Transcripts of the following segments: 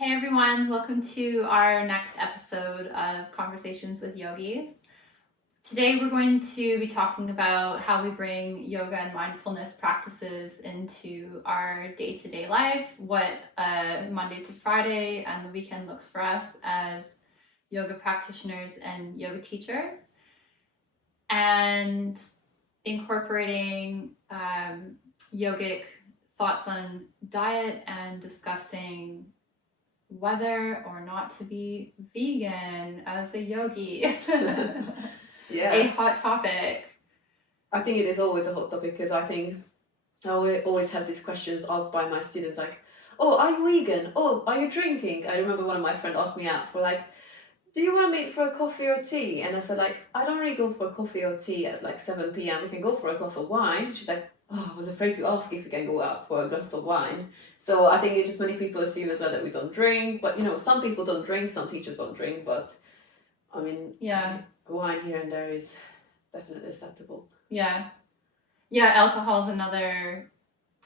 Hey everyone, welcome to our next episode of Conversations with Yogis. Today we're going to be talking about how we bring yoga and mindfulness practices into our day-to-day life, what Monday to Friday and the weekend looks for us as yoga practitioners and yoga teachers, and incorporating yogic thoughts on diet and discussing whether or not to be vegan as a yogi. Yeah, A hot topic. I think it is always a hot topic because I think I always have these questions asked by my students like, oh, are you vegan? Oh, are you drinking? I remember one of my friends asked me out for like, do you want to meet for a coffee or tea? And I said like, I don't really go for a coffee or tea at like 7 p.m. We can go for a glass of wine. She's like, oh, I was afraid to ask if we can go out for a glass of wine. So I think it's just many people assume as well that we don't drink, but some people don't drink, some teachers don't drink, but I mean, Yeah. Wine here and there is definitely acceptable. Yeah, alcohol is another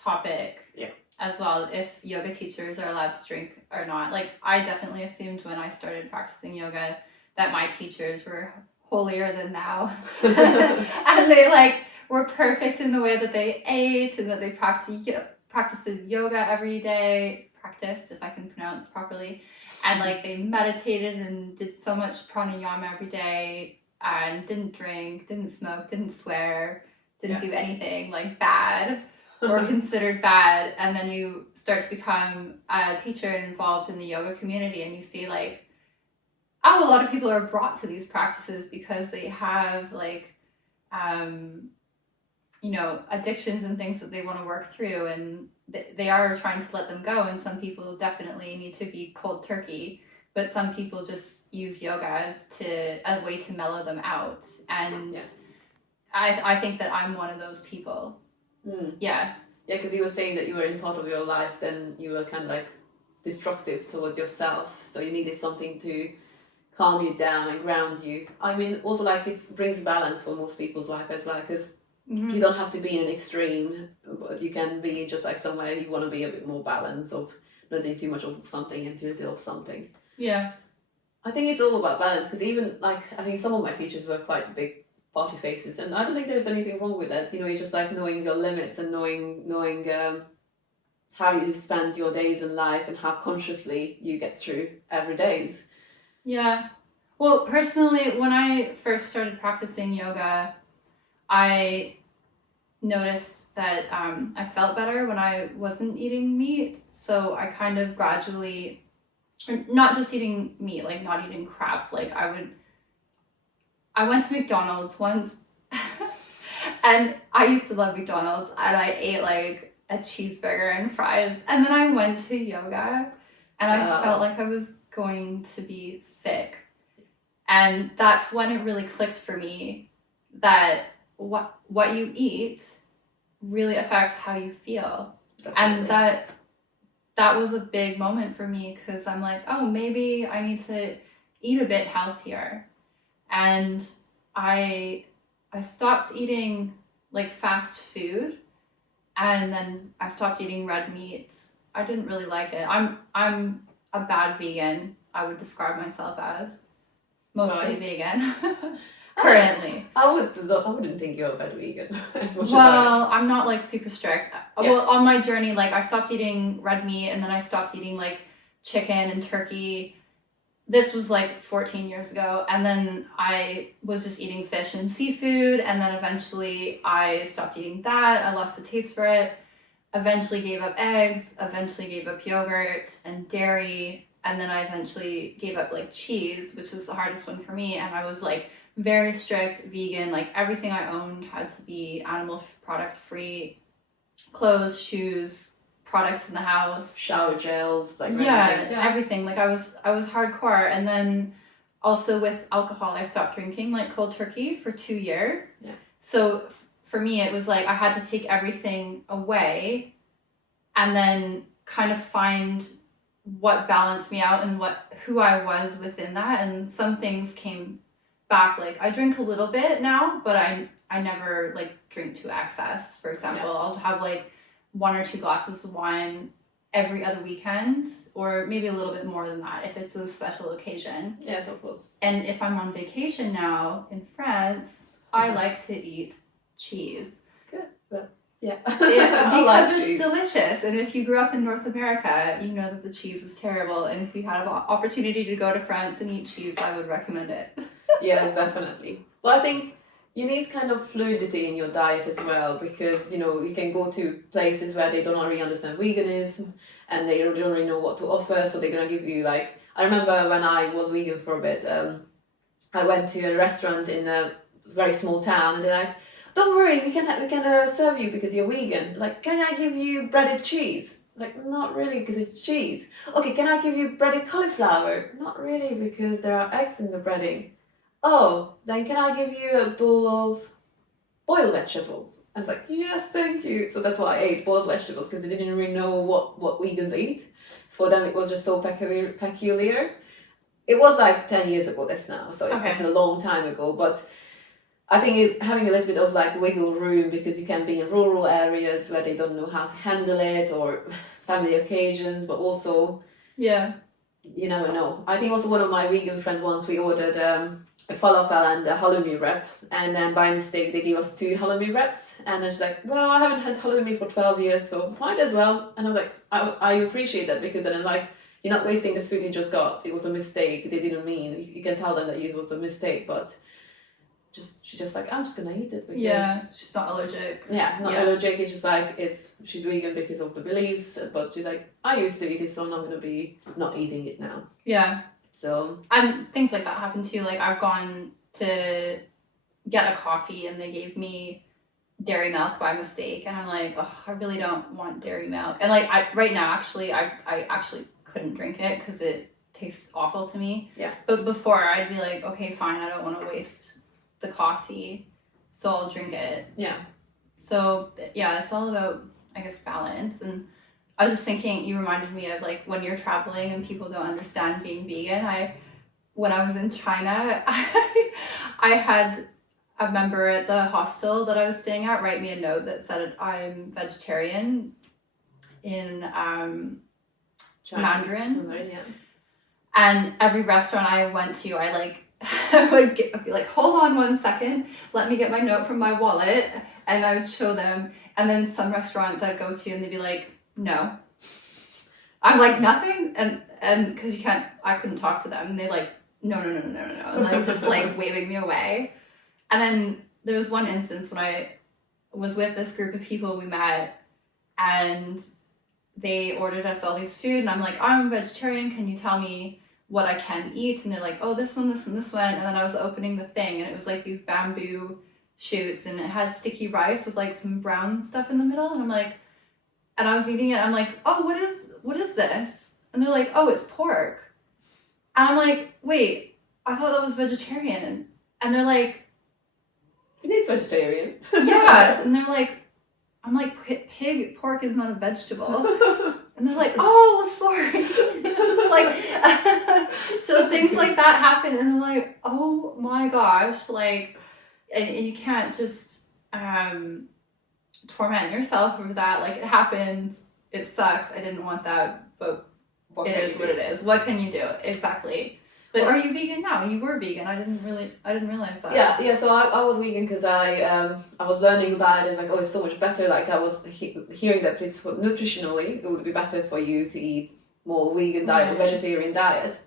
topic. Yeah. As well, if yoga teachers are allowed to drink or not. Like, I definitely assumed when I started practicing yoga that my teachers were holier than thou. And they were perfect in the way that they ate and that they practiced yoga every day, practiced, if I can pronounce properly. And they meditated and did so much pranayama every day and didn't drink, didn't smoke, didn't swear, didn't do anything bad or considered bad. And then you start to become a teacher and involved in the yoga community, and you see a lot of people are brought to these practices because they have addictions and things that they want to work through, and they are trying to let them go. And some people definitely need to be cold turkey, but some people just use yoga as a way to mellow them out. And yes. I think that I'm one of those people. Yeah, because you were saying that you were in part of your life, then you were kind of destructive towards yourself, so you needed something to calm you down and ground you. I mean, also it brings balance for most people's life as well, because you don't have to be in an extreme, but you can be just somewhere you want to be a bit more balanced, of not doing too much of something and too little of something. Yeah, I think it's all about balance, because even I think some of my teachers were quite big party faces, and I don't think there's anything wrong with that. It's just knowing your limits and knowing how you spend your days in life and how consciously you get through every days. Yeah. Well, personally, when I first started practicing yoga, I noticed that I felt better when I wasn't eating meat. So I kind of gradually, not just eating meat, not eating crap. I went to McDonald's once and I used to love McDonald's, and I ate a cheeseburger and fries, and then I went to yoga and I felt like I was going to be sick. And that's when it really clicked for me that what you eat really affects how you feel. Definitely. And that was a big moment for me, because I'm like, oh, maybe I need to eat a bit healthier. And I stopped eating fast food, and then I stopped eating red meat. I didn't really like it. I'm a bad vegan, I would describe myself as. Mostly vegan. Currently. I wouldn't think you're a bad vegan. Well, I'm not super strict. Yeah. Well, on my journey, I stopped eating red meat, and then I stopped eating chicken and turkey. This was 14 years ago, and then I was just eating fish and seafood, and then eventually I stopped eating that. I lost the taste for it. Eventually gave up eggs, eventually gave up yogurt and dairy, and then I eventually gave up cheese, which was the hardest one for me. And I was very strict vegan. Everything I owned had to be animal product free. Clothes, shoes, products in the house, shower gels, everything. I was hardcore. And then also with alcohol, I stopped drinking cold turkey for 2 years. Yeah. So for me, it was I had to take everything away and then kind of find what balanced me out and who I was within that. And some things came back. I drink a little bit now, but I never drink to excess. For example, I'll have 1 or 2 glasses of wine every other weekend, or maybe a little bit more than that if it's a special occasion. Yes, of course. And if I'm on vacation now in France, I like to eat cheese. Good. But yeah. Because it's delicious. And if you grew up in North America, you know that the cheese is terrible. And if you had an opportunity to go to France and eat cheese, I would recommend it. Yes, definitely. Well, I think you need kind of fluidity in your diet as well, because, you know, you can go to places where they don't really understand veganism and they don't really know what to offer, so they're going to give you, like, I remember when I was vegan for a bit, I went to a restaurant in a very small town, and they're like, don't worry, we can serve you because you're vegan. It's like, can I give you breaded cheese? Like, not really, because it's cheese. Okay, can I give you breaded cauliflower? Not really, because there are eggs in the breading. Oh, then can I give you a bowl of boiled vegetables? I was like, yes, thank you. So that's why I ate boiled vegetables, because they didn't really know what vegans eat. For them, it was just so peculiar. It was like 10 years ago this now, so it's a long time ago. But I think having a little bit of like wiggle room, because you can be in rural areas where they don't know how to handle it, or family occasions, but also, yeah, you never know. I think also one of my vegan friends once, we ordered a falafel and a halloumi wrap, and then by mistake they gave us 2 halloumi wraps, and I was like, well, I haven't had halloumi for 12 years, so might as well. And I was like, I appreciate that, because then I'm like, you're not wasting the food you just got. It was a mistake. They didn't mean. You can tell them that it was a mistake, but she's just like, I'm just gonna eat it because she's not allergic. Yeah, not allergic. It's just like she's vegan because of the beliefs, but she's like, I used to eat it, so I'm not gonna be not eating it now. Yeah. So, and things like that happen too. Like, I've gone to get a coffee and they gave me dairy milk by mistake, and I'm like, oh, I really don't want dairy milk. And like, right now actually I actually couldn't drink it because it tastes awful to me. Yeah. But before, I'd be like, okay, fine, I don't want to waste the coffee, so I'll drink it. Yeah. So yeah, it's all about, I guess, balance. And I was just thinking, you reminded me of like when you're traveling and people don't understand being vegan. When I was in China, I had a member at the hostel that I was staying at write me a note that said I'm vegetarian in Mandarin. Yeah. And every restaurant I went to, I would be like, hold on 1 second, let me get my note from my wallet, and I would show them. And then some restaurants I'd go to and they'd be like, no. I'm like, nothing? And because I couldn't talk to them, and they like, no, and like just like waving me away. And then there was one instance when I was with this group of people we met, and they ordered us all these food, and I'm like, I'm a vegetarian, can you tell me what I can eat? And they're like, oh, this one. And then I was opening the thing, and it was like these bamboo shoots, and it had sticky rice with like some brown stuff in the middle, and I'm like, and I was eating it, I'm like, oh, what is this? And they're like, oh, it's pork. And I'm like, wait, I thought that was vegetarian. And they're like, it is vegetarian. Yeah. And they're like, I'm like, pork is not a vegetable. And they're like, oh, sorry. It's like, so things like that happen, and I'm like, oh my gosh, like, and you can't just torment yourself over that. Like, it happens, it sucks, I didn't want that, but it is what it is. What can you do? Exactly. But are you vegan now? You were vegan. I didn't realize that. Yeah. So I was vegan because I was learning about it. It's like, oh, it's so much better. Like, I was hearing that it's nutritionally it would be better for you to eat more vegan diet or vegetarian diet.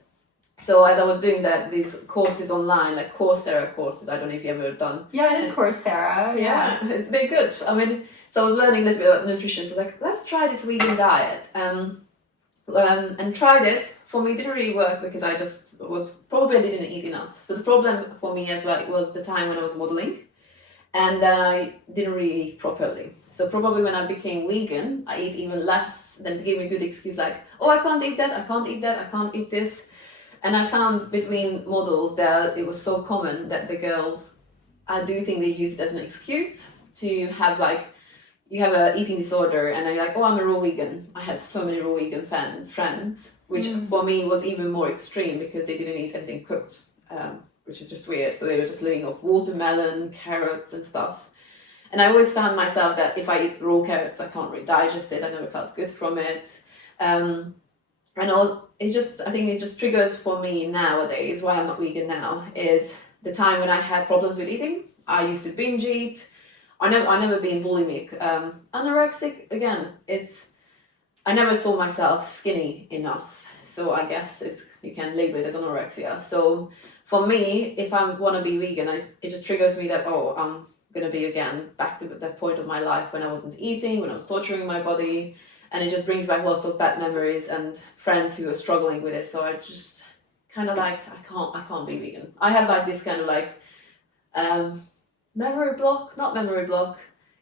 So as I was doing these courses online, like Coursera courses, I don't know if you've ever done. Yeah, I did Coursera. Yeah, they're good. I mean, so I was learning a little bit about nutrition. So I was like, let's try this vegan diet. And tried it. For me, it didn't really work because I didn't eat enough. So the problem for me as well, it was the time when I was modeling, and then I didn't really eat properly. So probably when I became vegan, I ate even less. Then it gave me a good excuse like, oh, I can't eat that, I can't eat that, I can't eat this. And I found between models that it was so common that the girls, I do think they use it as an excuse to have like, you have an eating disorder and you're like, oh, I'm a raw vegan. I had so many raw vegan friends, which for me was even more extreme because they didn't eat anything cooked, which is just weird. So they were just living off watermelon, carrots and stuff. And I always found myself that if I eat raw carrots, I can't really digest it. I never felt good from it. And all, I think it just triggers for me nowadays why I'm not vegan now is the time when I had problems with eating. I used to binge eat. I never been bulimic. Anorexic, again, I never saw myself skinny enough. So I guess you can label it as anorexia. So for me, if I want to be vegan, it just triggers me that, oh, I'm going to be again back to that point of my life when I wasn't eating, when I was torturing my body. And it just brings back lots of bad memories and friends who are struggling with it. So I just kind of like, I can't be vegan. I have like this kind of like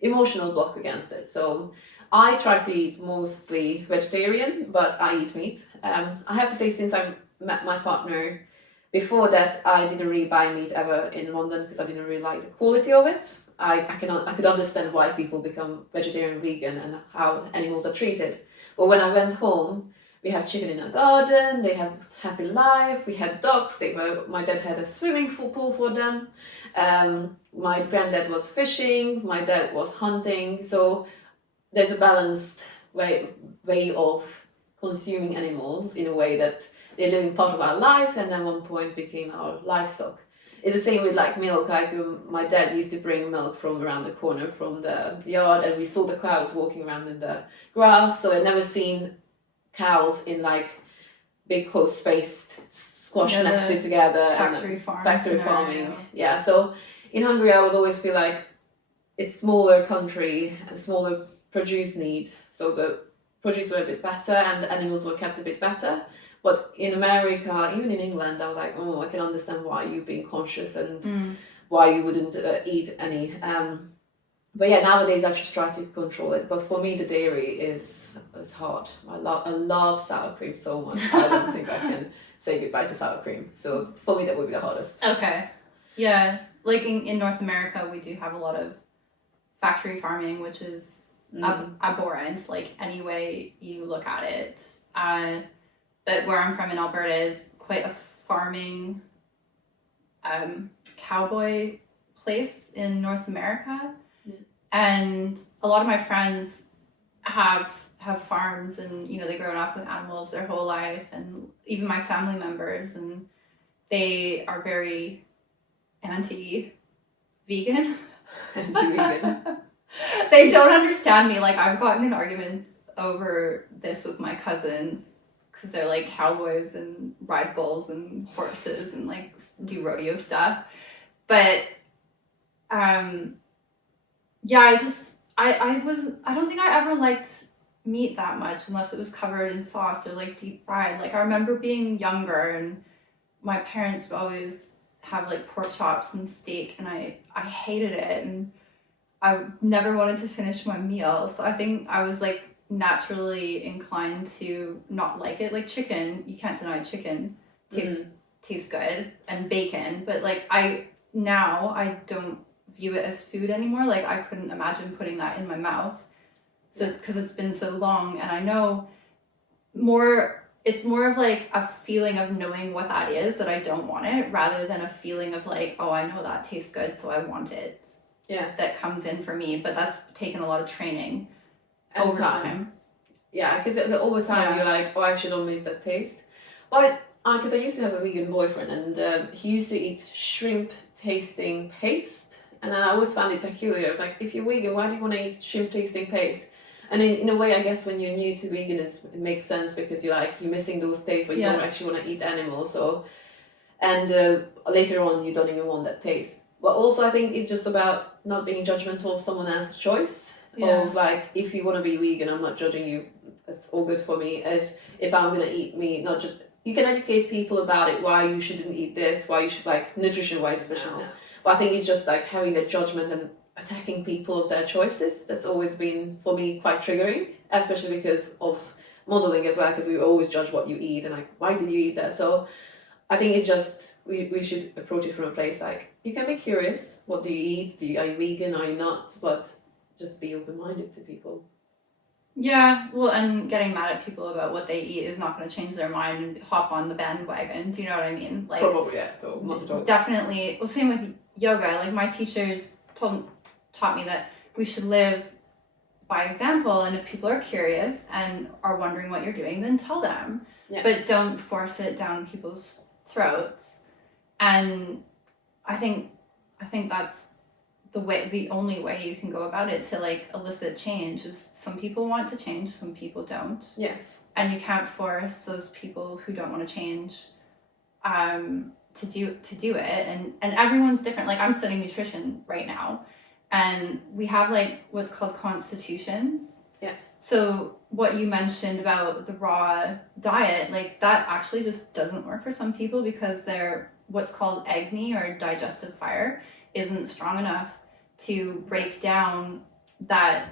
emotional block against it. So I try to eat mostly vegetarian, but I eat meat. I have to say, since I met my partner, before that I didn't really buy meat ever in London because I didn't really like the quality of it. I could understand why people become vegetarian, vegan, and how animals are treated. But when I went home, we have chicken in our garden. They have happy life. We had dogs. My dad had a swimming pool for them. My granddad was fishing. My dad was hunting. So there's a balanced way of consuming animals in a way that they're living part of our lives, and at one point became our livestock. It's the same with like milk. Like my dad used to bring milk from around the corner from the yard, and we saw the cows walking around in the grass. So I'd never seen cows in like big close spaced squashed next to together. Factory farming. Yeah. So in Hungary, I always feel like it's smaller country and smaller produce need. So the produce were a bit better and the animals were kept a bit better. But in America, even in England, I was like, oh, I can understand why you're being conscious and why you wouldn't eat any. But yeah, nowadays I just try to control it. But for me, the dairy is hard. I love sour cream so much. I don't think I can say goodbye to sour cream. So for me, that would be the hardest. Okay. Yeah. Like in North America, we do have a lot of factory farming, which is abhorrent, like any way you look at it. But where I'm from in Alberta is quite a farming cowboy place in North America. Yeah. And a lot of my friends have farms, and they grown up with animals their whole life, and even my family members, and they are very anti-vegan. Anti-vegan. They don't understand me. Like, I've gotten in arguments over this with my cousins because they're like cowboys and ride bulls and horses and like do rodeo stuff. But yeah, I don't think I ever liked meat that much unless it was covered in sauce or like deep fried. Like, I remember being younger and my parents would always have like pork chops and steak, and I hated it, and I never wanted to finish my meal. So I think I was like naturally inclined to not like it. Like chicken, you can't deny chicken tastes good, and bacon, but like I don't view it as food anymore. Like, I couldn't imagine putting that in my mouth. So because it's been so long, and I know it's more of like a feeling of knowing what that is, that I don't want it, rather than a feeling of like, oh, I know that tastes good, so I want it. Yeah. That comes in for me, but that's taken a lot of training over time. Yeah, because over time you're like, oh, I actually don't miss that taste. But because I used to have a vegan boyfriend, and he used to eat shrimp tasting paste, and I always found it peculiar. I was like, if you're vegan, why do you want to eat shrimp tasting paste? And in a way, I guess when you're new to veganism, it makes sense because you're missing those tastes, but you don't actually want to eat animals. So, and later on, you don't even want that taste. But also, I think it's just about not being judgmental of someone else's choice. Of like, if you want to be vegan, I'm not judging you. It's all good for me. If I'm gonna eat meat, not just you can educate people about it, why you shouldn't eat this, why you should, like, nutrition wise especially now. But I think it's just like having that judgment and attacking people of their choices. That's always been for me quite triggering, especially because of modeling as well, because we always judge what you eat and like, why did you eat that? So I think it's just we should approach it from a place like, you can be curious, what do you eat? Are you vegan? Are you not? But just be open-minded to people. Yeah, well, and getting mad at people about what they eat is not going to change their mind and hop on the bandwagon. Do you know what I mean? Like, probably, yeah, not at all. Definitely. Well, same with yoga. Like, my teachers taught me that we should live by example, and if people are curious and are wondering what you're doing, then tell them. Yeah. But don't force it down people's throats. And I think that's the only way you can go about it to like elicit change is some people want to change, some people don't. Yes. And you can't force those people who don't want to change to do it. And everyone's different. Like I'm studying nutrition right now, and we have like what's called constitutions. Yes. So what you mentioned about the raw diet, like that actually just doesn't work for some people because their what's called agni or digestive fire isn't strong enough to break down that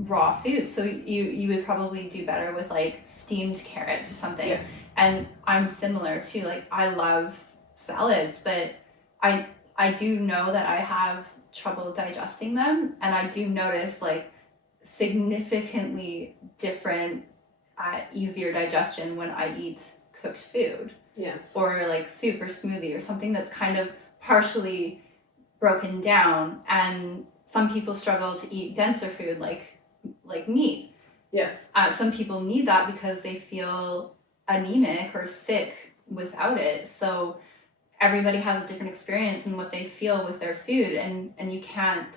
raw food. So you would probably do better with like steamed carrots or something. Yeah. And I'm similar too. Like I love salads, but I do know that I have trouble digesting them, and I do notice like significantly different easier digestion when I eat cooked food. Yes. Or like soup or smoothie or something that's kind of partially broken down. And some people struggle to eat denser food like meat. Yes. Some people need that because they feel anemic or sick without it. So everybody has a different experience in what they feel with their food, and you can't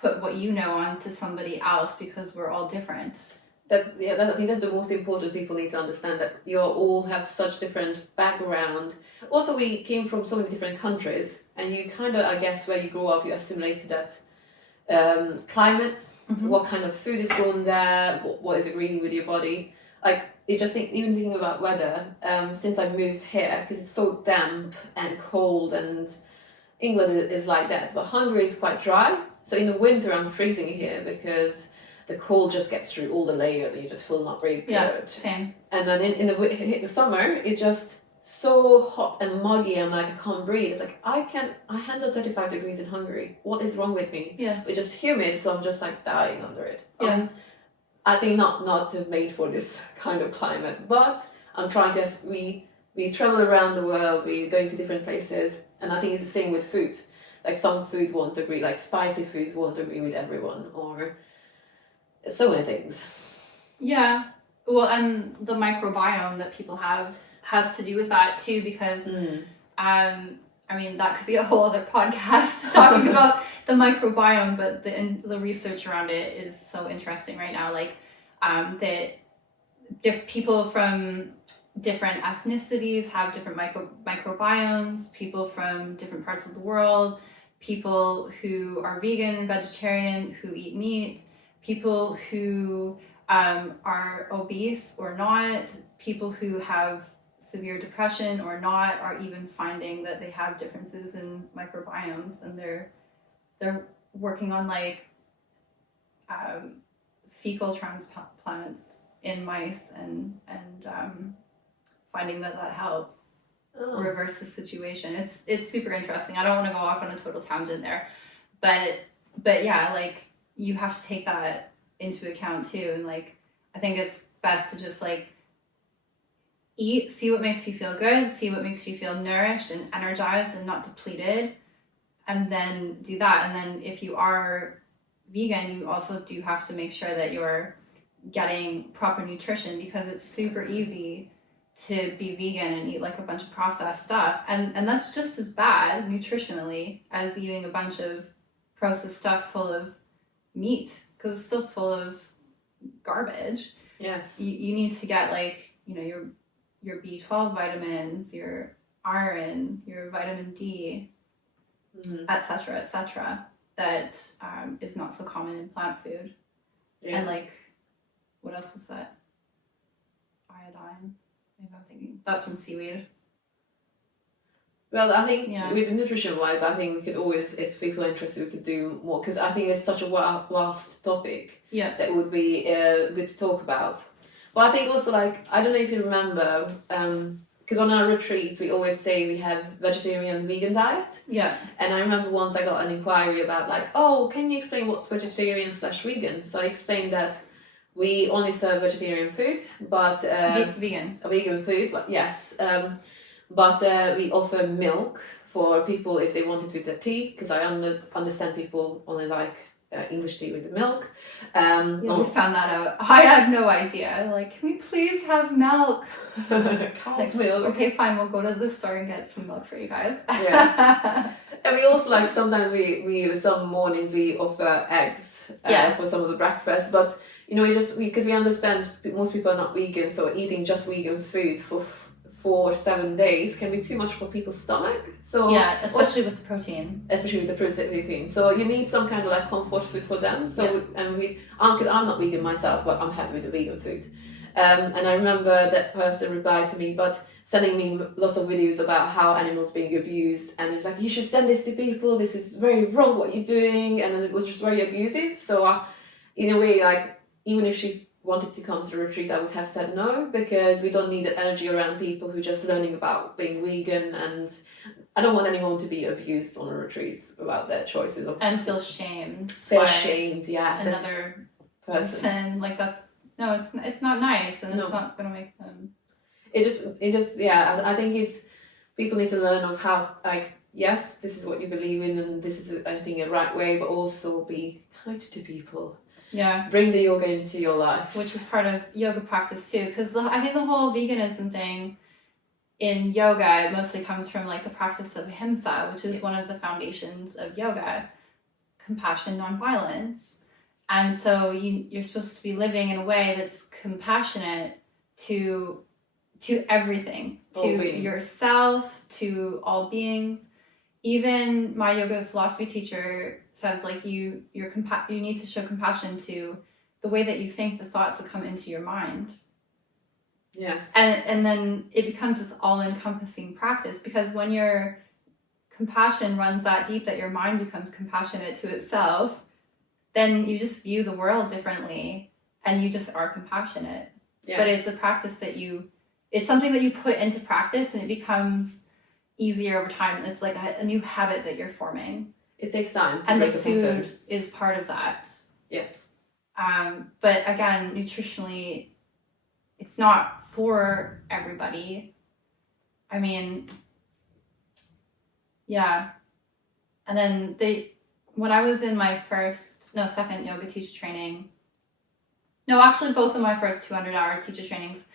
put what you know onto somebody else because we're all different. I think that's the most important. People need to understand that you all have such different background. Also, we came from so many different countries, and you kind of, I guess, where you grow up, you assimilate to that climate, what kind of food is grown there, what is agreeing with your body. Like, even thinking about weather, since I moved here, because it's so damp and cold, and England is like that, but Hungary is quite dry. So in the winter, I'm freezing here because the cold just gets through all the layers and you just feel not very good. Yeah, same. And then in the summer, it's just so hot and muggy. I'm like, I can't breathe. It's like, I handle 35 degrees in Hungary. What is wrong with me? Yeah. It's just humid, so I'm just like dying under it. Yeah. I think not made for this kind of climate, but I'm trying to, we travel around the world, we're going to different places, and I think it's the same with food. Like some food won't agree, like spicy foods won't agree with everyone, or so many things. Yeah. Well, and the microbiome that people have has to do with that too, because I mean, that could be a whole other podcast talking about the microbiome, but the research around it is so interesting right now. Like that people from different ethnicities have different microbiomes, people from different parts of the world, people who are vegan and vegetarian, who eat meat, people who are obese or not, people who have severe depression or not, are even finding that they have differences in microbiomes, and they're working on like fecal transplants in mice and finding that helps reverse the situation. It's super interesting. I don't want to go off on a total tangent there, but yeah, like you have to take that into account too, and like I think it's best to just like eat, see what makes you feel good, see what makes you feel nourished and energized and not depleted, and then do that. And then if you are vegan, you also do have to make sure that you're getting proper nutrition, because it's super easy to be vegan and eat like a bunch of processed stuff, and that's just as bad nutritionally as eating a bunch of processed stuff full of meat, because it's still full of garbage. Yes. You need to get like, you know, your B12 vitamins, your iron, your vitamin D, etc., that is not so common in plant food. Yeah. And like, what else is that? Iodine. Maybe I'm thinking that's from seaweed. Well, I think with nutrition-wise, I think we could always, if people are interested, we could do more, because I think it's such a vast topic that would be good to talk about. But I think also, like, I don't know if you remember, because on our retreats, we always say we have vegetarian vegan diet. Yeah. And I remember once I got an inquiry about like, oh, can you explain what's vegetarian/vegan? So I explained that we only serve vegetarian food, but... vegan food, but yes. But we offer milk for people if they want it with the tea, because I understand people only like English tea with the milk. We found that out. I had no idea. Like, can we please have milk? Cow's milk. Okay, fine. We'll go to the store and get some milk for you guys. Yes. And we also like sometimes we some mornings we offer eggs for some of the breakfast, but because we understand most people are not vegan, so eating just vegan food for 4 or 7 days can be too much for people's stomach. So yeah, especially with the protein. Especially with the protein. So you need some kind of like comfort food for them. So because I'm not vegan myself, but I'm happy with the vegan food. And I remember that person replied to me, but sending me lots of videos about how animals being abused, and it's like, you should send this to people. This is very wrong what you're doing, and then it was just very abusive. So in a way, like even if she wanted to come to the retreat, I would have said no, because we don't need that energy around people who are just learning about being vegan, and I don't want anyone to be abused on a retreat about their choices and feel shamed. Yeah. Another person. Like it's not nice, and it's not gonna make them. It just I think people need to learn of how, like, yes, this is what you believe in, and this is I think a right way, but also be kind to people. Yeah. Bring the yoga into your life. Which is part of yoga practice too, because I think the whole veganism thing in yoga mostly comes from like the practice of ahimsa, which is one of the foundations of yoga, compassion, non-violence. And so you're supposed to be living in a way that's compassionate to everything, to yourself, to all beings. Even my yoga philosophy teacher says, like, you need to show compassion to the way that you think, the thoughts that come into your mind. Yes. And then it becomes this all-encompassing practice, because when your compassion runs that deep that your mind becomes compassionate to itself, then you just view the world differently, and you just are compassionate. Yes. But it's a practice that it's something that you put into practice, and it becomes easier over time. It's like a new habit that you're forming. It takes time to and break the pattern. Food is part of that. Yes. But again, nutritionally, it's not for everybody. I mean, yeah. And then when I was in my second yoga teacher training, actually both of my first 200-hour teacher trainings,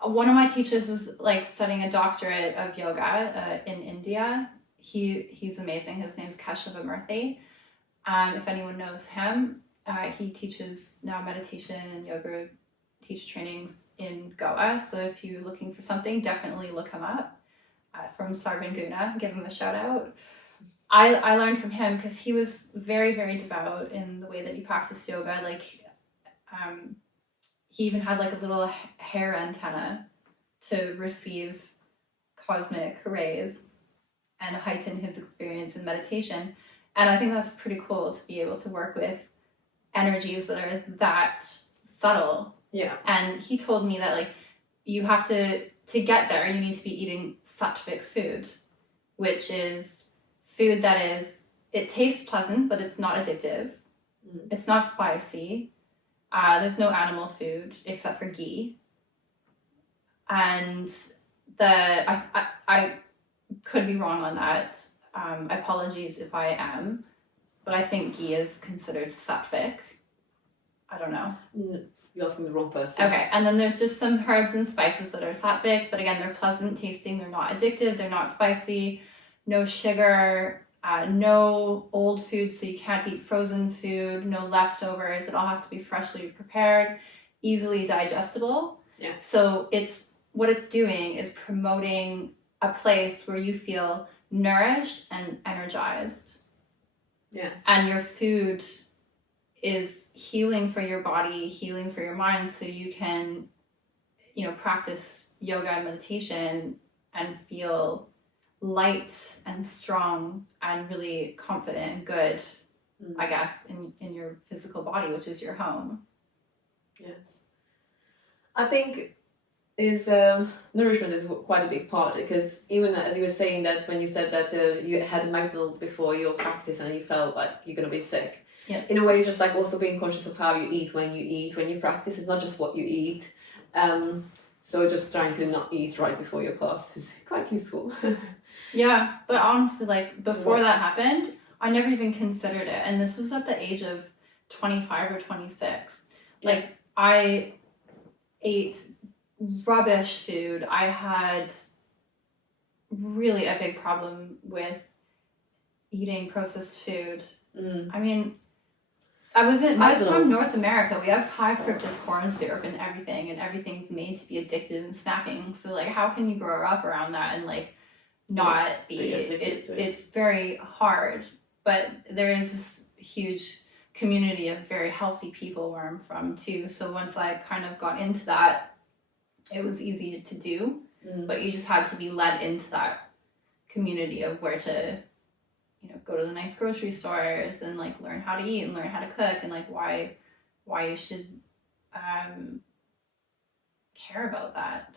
one of my teachers was like studying a doctorate of yoga in India. He's amazing. His name's Keshav Murthy. If anyone knows him, he teaches now meditation and yoga teacher trainings in Goa. So if you're looking for something, definitely look him up. From Sarvanguna, give him a shout out. I learned from him because he was very, very devout in the way that he practiced yoga. Like, he even had like a little hair antenna to receive cosmic rays and heighten his experience in meditation. And I think that's pretty cool to be able to work with energies that are that subtle. Yeah. And he told me that, like, you have to get there, you need to be eating sattvic food, which is food that it tastes pleasant, but it's not addictive. It's not spicy. There's no animal food except for ghee. And I could be wrong on that. Apologies if I am, but I think ghee is considered sattvic. I don't know. You're asking the wrong person. Okay, and then there's just some herbs and spices that are sattvic, but again, they're pleasant tasting, they're not addictive, they're not spicy, no sugar, no old food, so you can't eat frozen food, no leftovers, it all has to be freshly prepared, easily digestible. Yeah. So what it's doing is promoting a place where you feel nourished and energized. Yes. And your food is healing for your body, healing for your mind, so you can, practice yoga and meditation and feel light and strong and really confident and good, I guess, in your physical body, which is your home. Yes. I think nourishment is quite a big part, because even as you were saying that when you said that you had McDonald's before your practice and you felt like you're going to be sick. Yeah. In a way, it's just like also being conscious of how you eat when you practice. It's not just what you eat. So just trying to not eat right before your class is quite useful. Yeah, but honestly, like, before that happened, I never even considered it. And this was at the age of 25 or 26. Yeah. Like, I ate rubbish food. I had really a big problem with eating processed food. I mean, I was from North America. We have high fructose corn syrup and everything's made to be addictive and snacking. So like, how can you grow up around that and like not be it's very hard. But there is this huge community of very healthy people where I'm from too. So once I kind of got into that, it was easy to do. But you just had to be led into that community of where to, you know, go to the nice grocery stores and like learn how to eat and learn how to cook and like why you should care about that.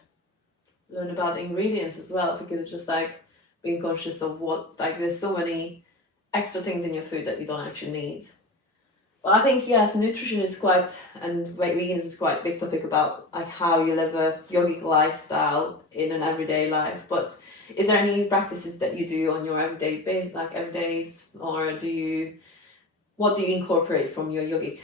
Learn about the ingredients as well, because it's just like being conscious of what, like, there's so many extra things in your food that you don't actually need. But I think, yes, nutrition is quite, and veganism is quite a big topic about like how you live a yogic lifestyle in an everyday life. But is there any practices that you do on your everyday base, like everydays, or what do you incorporate from your yogic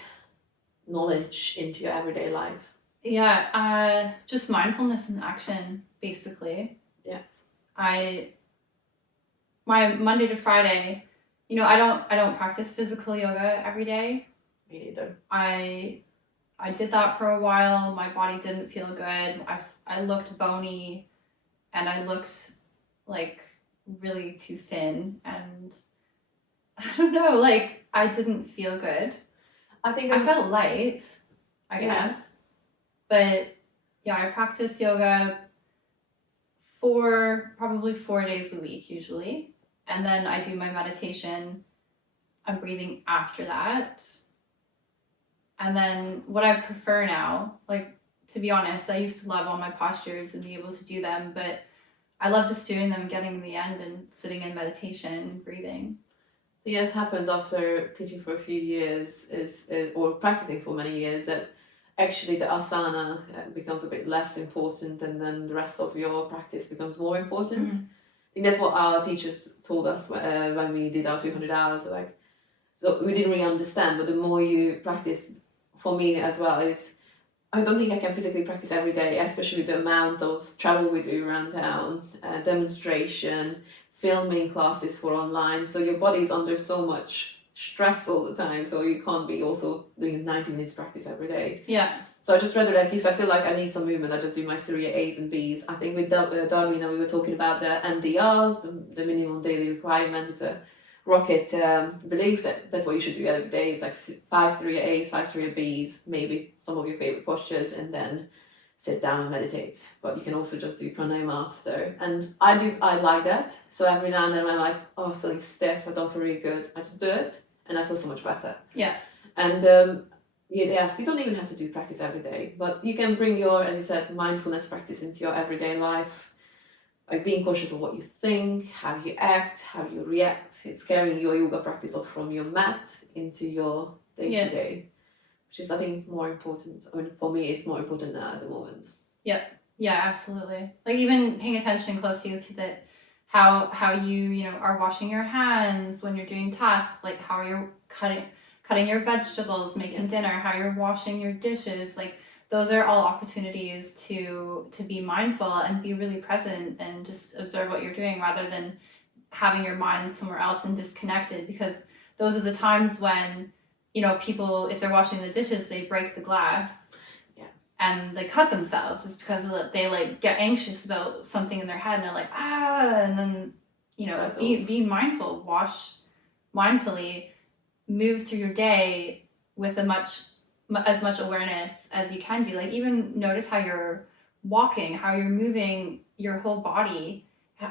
knowledge into your everyday life? Yeah, just mindfulness and action, basically. Yes. My Monday to Friday, you know, I don't practice physical yoga every day. Me neither. I did that for a while. My body didn't feel good. I looked bony, and I looked like really too thin, and I don't know, like I didn't feel good. I think I felt light, I guess. But yeah, I practice yoga probably 4 days a week usually. And then I do my meditation. I'm breathing after that. And then what I prefer now, like, to be honest, I used to love all my postures and be able to do them, but I love just doing them, getting to the end and sitting in meditation, breathing. Yes, happens after teaching for a few years or practicing for many years, that actually the asana becomes a bit less important, and then the rest of your practice becomes more important. I think that's what our teachers told us when we did our 200 hours. Like, so we didn't really understand, but the more you practice, for me as well, is I don't think I can physically practice every day, especially with the amount of travel we do around town, demonstration, filming classes for online. So your body is under so much stress all the time, so you can't be also doing 90 minutes practice every day. Yeah. So I just rather, like, if I feel like I need some movement, I just do my Surya A's and B's. I think with Darwina, we were talking about the MDRs, the minimum daily requirement. It's a rocket belief that that's what you should do every day. It's like 5 Surya A's, 5 Surya B's, maybe some of your favorite postures, and then sit down and meditate. But you can also just do pranayama after. And I like that. So every now and then I'm like, oh, I'm feeling stiff, I don't feel really good. I just do it and I feel so much better. Yeah. And yes, you don't even have to do practice every day, but you can bring your, as you said, mindfulness practice into your everyday life, like being conscious of what you think, how you act, how you react. It's carrying your yoga practice off from your mat into your day-to-day, which is, I think, more important. I mean, for me, it's more important now at the moment. Yeah, absolutely. Like, even paying attention closely to the how you know, are washing your hands when you're doing tasks, like how you're cutting your vegetables, making dinner, how you're washing your dishes. Like, those are all opportunities to be mindful and be really present and just observe what you're doing, rather than having your mind somewhere else and disconnected, because those are the times when, you know, people, if they're washing the dishes, they break the glass and they cut themselves just because they like get anxious about something in their head and they're like, and then, you know, be mindful, wash mindfully, move through your day with as much awareness as you can do. Like, even notice how you're walking, how you're moving your whole body,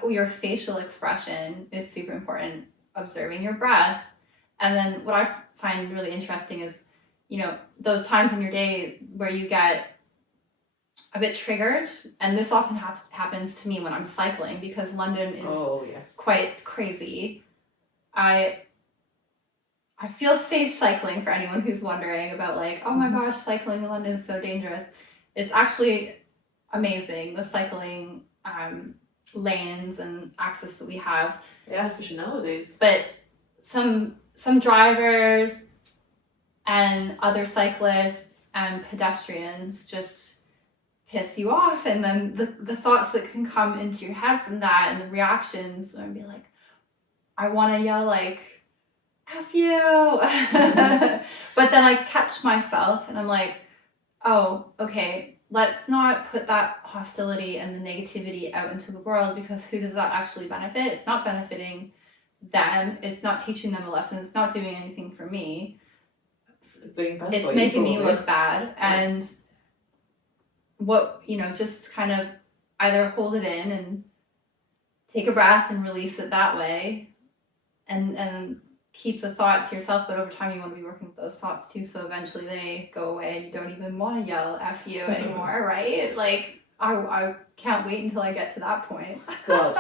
your facial expression is super important, observing your breath. And then what I find really interesting is, you know, those times in your day where you get a bit triggered, and this often happens to me when I'm cycling, because London is quite crazy. I feel safe cycling, for anyone who's wondering about, like, oh my gosh, cycling in London is so dangerous. It's actually amazing, the cycling lanes and access that we have. Yeah, especially nowadays. But some drivers and other cyclists and pedestrians just piss you off, and then the thoughts that can come into your head from that and the reactions, and be like, I want to yell like, F you. But then I catch myself and I'm like, oh, okay, let's not put that hostility and the negativity out into the world, because who does that actually benefit? It's not benefiting them. It's not teaching them a lesson. It's not doing anything for me. It's making me look bad. And what, just kind of either hold it in and take a breath and release it that way, and keep the thought to yourself, but over time you want to be working with those thoughts too, so eventually they go away and you don't even want to yell F you anymore, right? Like, I can't wait until I get to that point. God,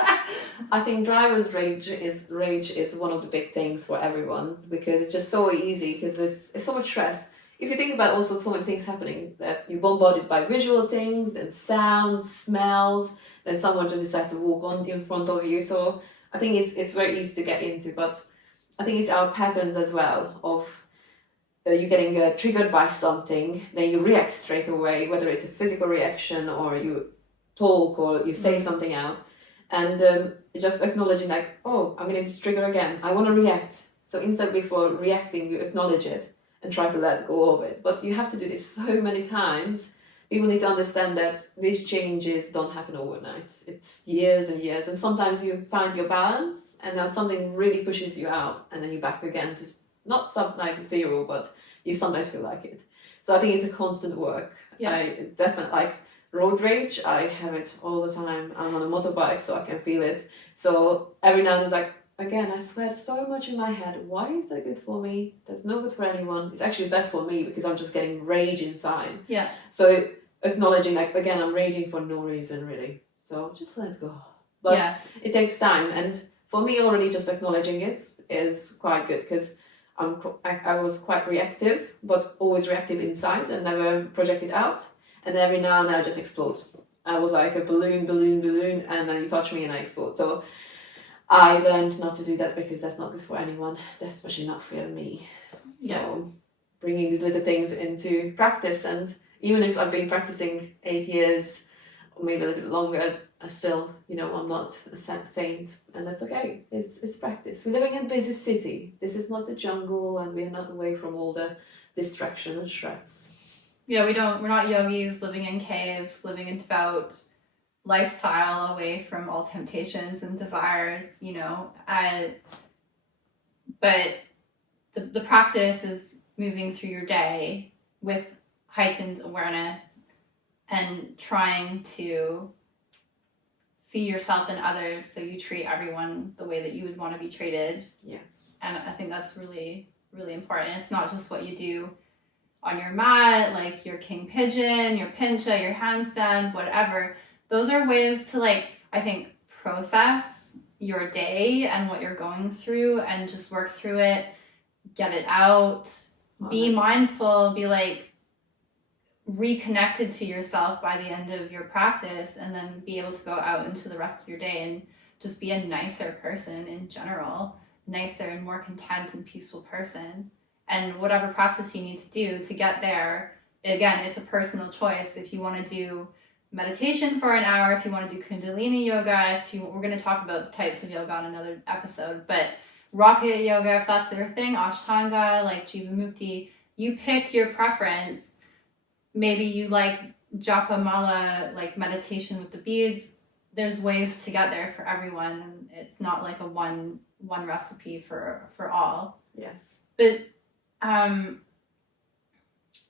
I think driver's rage is one of the big things for everyone, because it's just so easy, because it's so much stress. If you think about also so many things happening, that you're bombarded by visual things, then sounds, smells, then someone just decides to walk on in front of you. So I think it's very easy to get into, but I think it's our patterns as well of you getting triggered by something, then you react straight away, whether it's a physical reaction or you talk or you say something out, and just acknowledging like, oh, I'm getting triggered again, I want to react. So instead, before reacting, you acknowledge it and try to let go of it. But you have to do this so many times. People need to understand that these changes don't happen overnight. It's years and years, and sometimes you find your balance and now something really pushes you out, and then you're back again to not like zero, but you sometimes feel like it. So I think it's a constant work. Yeah. I definitely like road rage. I have it all the time. I'm on a motorbike, so I can feel it. So every now and then it's like, again, I swear so much in my head, why is that good for me? That's no good for anyone. It's actually bad for me because I'm just getting rage inside. Yeah. So acknowledging, like, again, I'm raging for no reason, really. So just let it go. But it takes time. And for me, already just acknowledging it is quite good, because I was quite reactive, but always reactive inside and never projected out. And every now and then I just explode. I was like a balloon, and then you touch me and I explode. So I learned not to do that, because that's not good for anyone, especially not for me. So bringing these little things into practice, and even if I've been practicing 8 years or maybe a little bit longer, I still, I'm not a saint, and that's okay. It's practice. We're living in a busy city. This is not the jungle, and we're not away from all the distraction and stress. Yeah, we're not yogis living in caves, living a devout lifestyle away from all temptations and desires, but the practice is moving through your day with heightened awareness and trying to see yourself and others, so you treat everyone the way that you would want to be treated. Yes. And I think that's really, really important. It's not just what you do on your mat, like your king pigeon, your pincha, your handstand, whatever. Those are ways to, I think, process your day and what you're going through, and just work through it, get it out, be mindful, be reconnected to yourself by the end of your practice, and then be able to go out into the rest of your day and just be a nicer person in general, nicer and more content and peaceful person. And whatever practice you need to do to get there, again, it's a personal choice. If you want to do meditation for an hour, if you want to do Kundalini yoga, we're going to talk about the types of yoga on another episode, but rocket yoga, if that's your thing, Ashtanga, like Jivamukti, you pick your preference. Maybe you like japa mala, like meditation with the beads. There's ways to get there for everyone, and it's not like a one recipe for all. Yes. But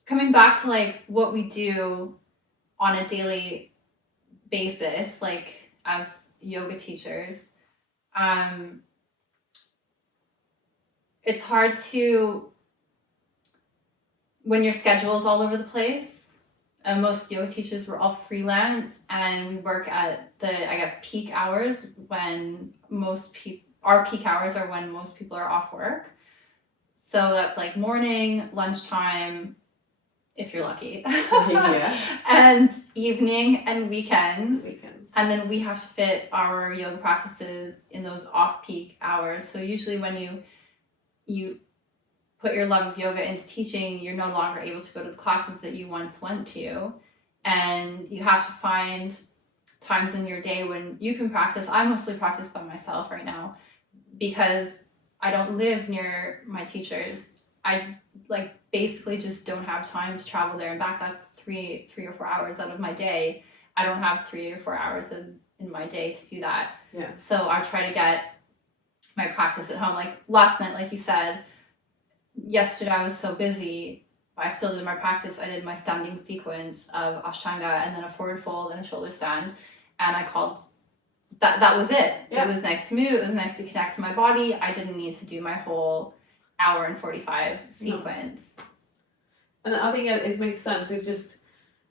coming back to what we do on a daily basis, as yoga teachers, it's hard to, when your schedule is all over the place. Most yoga teachers, we're all freelance, and we work at the, peak hours, when our peak hours are when most people are off work. So that's morning, lunchtime, if you're lucky, and evening and weekends. And then we have to fit our yoga practices in those off-peak hours. So usually when you you put your love of yoga into teaching, you're no longer able to go to the classes that you once went to. And you have to find times in your day when you can practice. I mostly practice by myself right now because I don't live near my teachers. I like basically just don't have time to travel there and back. That's three or 4 hours out of my day. I don't have 3 or 4 hours in my day to do that. Yeah. So I try to get my practice at home. Like last night, like you said, yesterday I was so busy, I still did my practice. I did my standing sequence of Ashtanga and then a forward fold and a shoulder stand. And I called, that was it. Yeah. It was nice to move. It was nice to connect to my body. I didn't need to do my whole hour and 45 sequence. No. And I think it makes sense. It's just,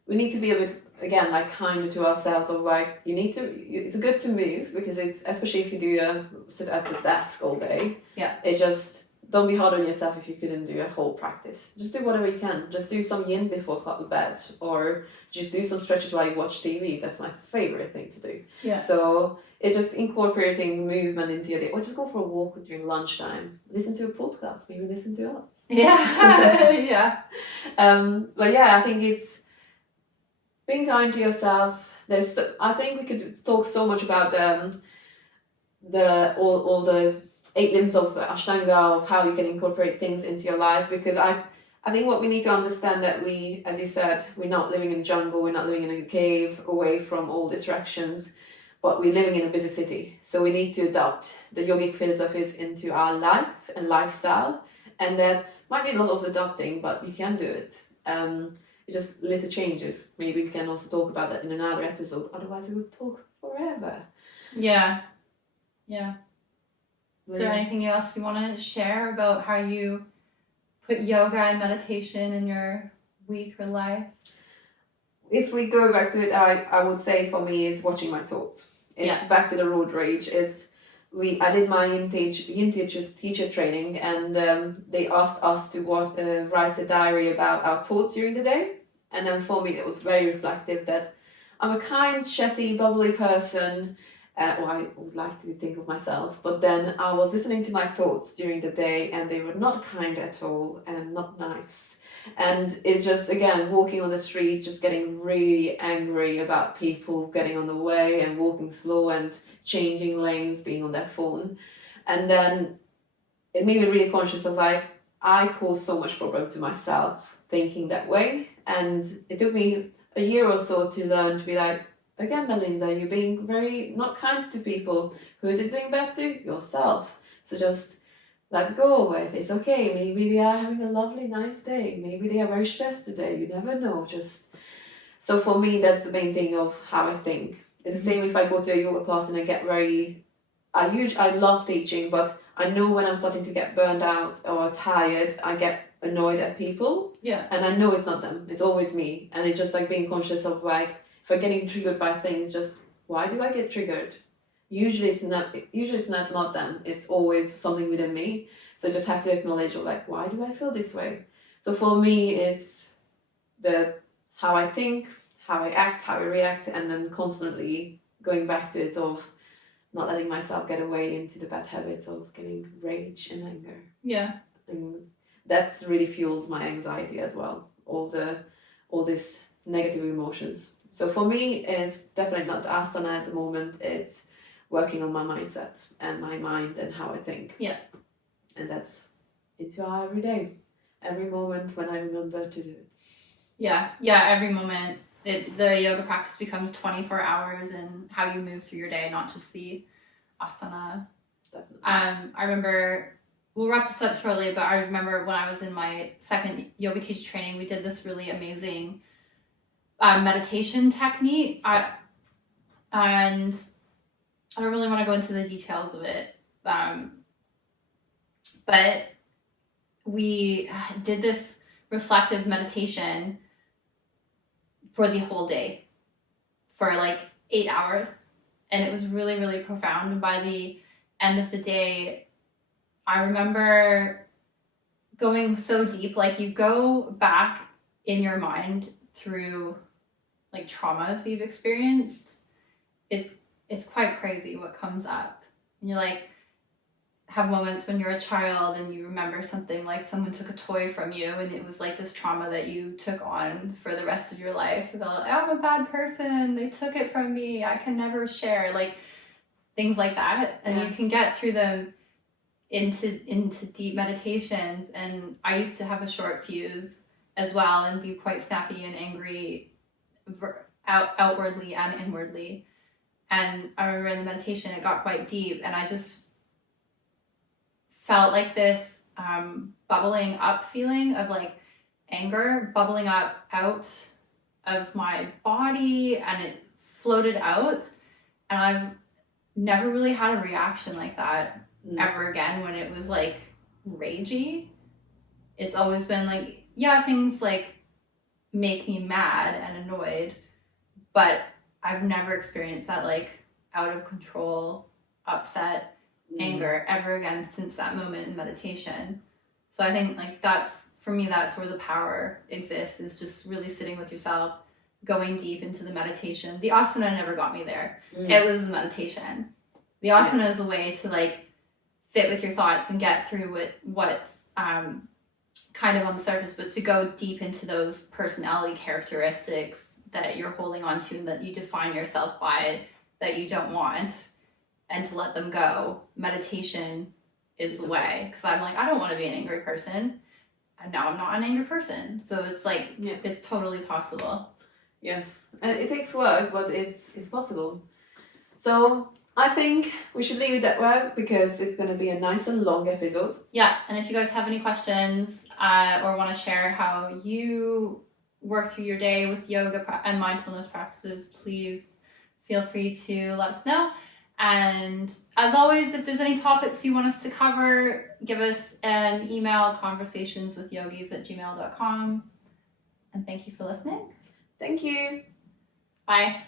we need to be a bit, again, like kinder to ourselves of like, it's good to move because it's, especially if you do sit at the desk all day. Yeah. It's just, don't be hard on yourself if you couldn't do a whole practice. Just do whatever you can. Just do some yin before bed, or just do some stretches while you watch TV. That's my favorite thing to do. Yeah. So it's just incorporating movement into your day, or just go for a walk during lunchtime. Listen to a podcast. Maybe listen to us. Yeah. Yeah. But yeah, I think it's being kind to yourself. I think we could talk so much about all the 8 limbs of Ashtanga, of how you can incorporate things into your life, because I think what we need to understand that we, as you said, we're not living in a jungle, we're not living in a cave away from all distractions, but we're living in a busy city. So we need to adopt the yogic philosophies into our life and lifestyle, and that might need a lot of adopting, but you can do it. It's just little changes. Maybe we can also talk about that in another episode, otherwise we would talk forever. Yeah. Yeah. Is there anything else you want to share about how you put yoga and meditation in your week or life? If we go back to it, I would say for me it's watching my thoughts. It's back to the road rage. I did my yin teacher training, and they asked us to write a diary about our thoughts during the day. And then for me it was very reflective that I'm a kind, chatty, bubbly person. Or I would like to think of myself, but then I was listening to my thoughts during the day and they were not kind at all and not nice. And it's just, again, walking on the streets, just getting really angry about people getting on the way and walking slow and changing lanes, being on their phone. And then it made me really conscious of like, I cause so much problem to myself thinking that way. And it took me a year or so to learn to be like, again, Melinda, you're being very not kind to people. Who is it doing bad to? Yourself. So just let go of it. It's okay. Maybe they are having a lovely, nice day. Maybe they are very stressed today. You never know. So for me, that's the main thing of how I think. It's the same if I go to a yoga class and I get I love teaching, but I know when I'm starting to get burned out or tired, I get annoyed at people. Yeah. And I know it's not them. It's always me. And it's just like being conscious of like, if I'm getting triggered by things, just why do I get triggered? Usually it's not them. It's always something within me. So I just have to acknowledge of like, why do I feel this way? So for me, it's how I think, how I act, how I react, and then constantly going back to it of not letting myself get away into the bad habits of getting rage and anger. Yeah. And that's really fuels my anxiety as well. All this negative emotions. So for me, it's definitely not asana at the moment. It's working on my mindset and my mind and how I think. Yeah. And that's into our everyday, every moment when I remember to do it. Yeah. Every moment. The yoga practice becomes 24 hours and how you move through your day, not just the asana. Definitely. I remember, we'll wrap this up shortly, but I remember when I was in my second yoga teacher training, we did this really amazing meditation technique. And I don't really want to go into the details of it, but we did this reflective meditation for the whole day for like 8 hours, and it was really, really profound. And by the end of the day, I remember going so deep, like you go back in your mind through like traumas you've experienced. It's quite crazy what comes up, and you're like, have moments when you're a child and you remember something like someone took a toy from you and it was like this trauma that you took on for the rest of your life. You're like, I'm a bad person, they took it from me, I can never share, like things like that. And you can get through them into deep meditations. And I used to have a short fuse as well and be quite snappy and angry outwardly and inwardly. And I remember in the meditation it got quite deep and I just felt like this bubbling up feeling of like anger bubbling up out of my body, and it floated out, and I've never really had a reaction like that ever again when it was like ragey. It's always been like, yeah, things like make me mad and annoyed, but I've never experienced that like out of control, upset, anger ever again since that moment in meditation. So I think like that's, for me, that's where the power exists, is just really sitting with yourself, going deep into the meditation. The asana never got me there. It was meditation. The asana is a way to like sit with your thoughts and get through what's kind of on the surface, but to go deep into those personality characteristics that you're holding on to and that you define yourself by, that you don't want, and to let them go. Meditation is the way, because I'm like, I don't want to be an angry person, and now I'm not an angry person. So it's like, it's totally possible. Yes, and it takes work, but it's possible. So I think we should leave it that way, because it's going to be a nice and long episode. Yeah, and if you guys have any questions or want to share how you work through your day with yoga and mindfulness practices, please feel free to let us know. And as always, if there's any topics you want us to cover, give us an email, conversationswithyogis@gmail.com. And thank you for listening. Thank you. Bye.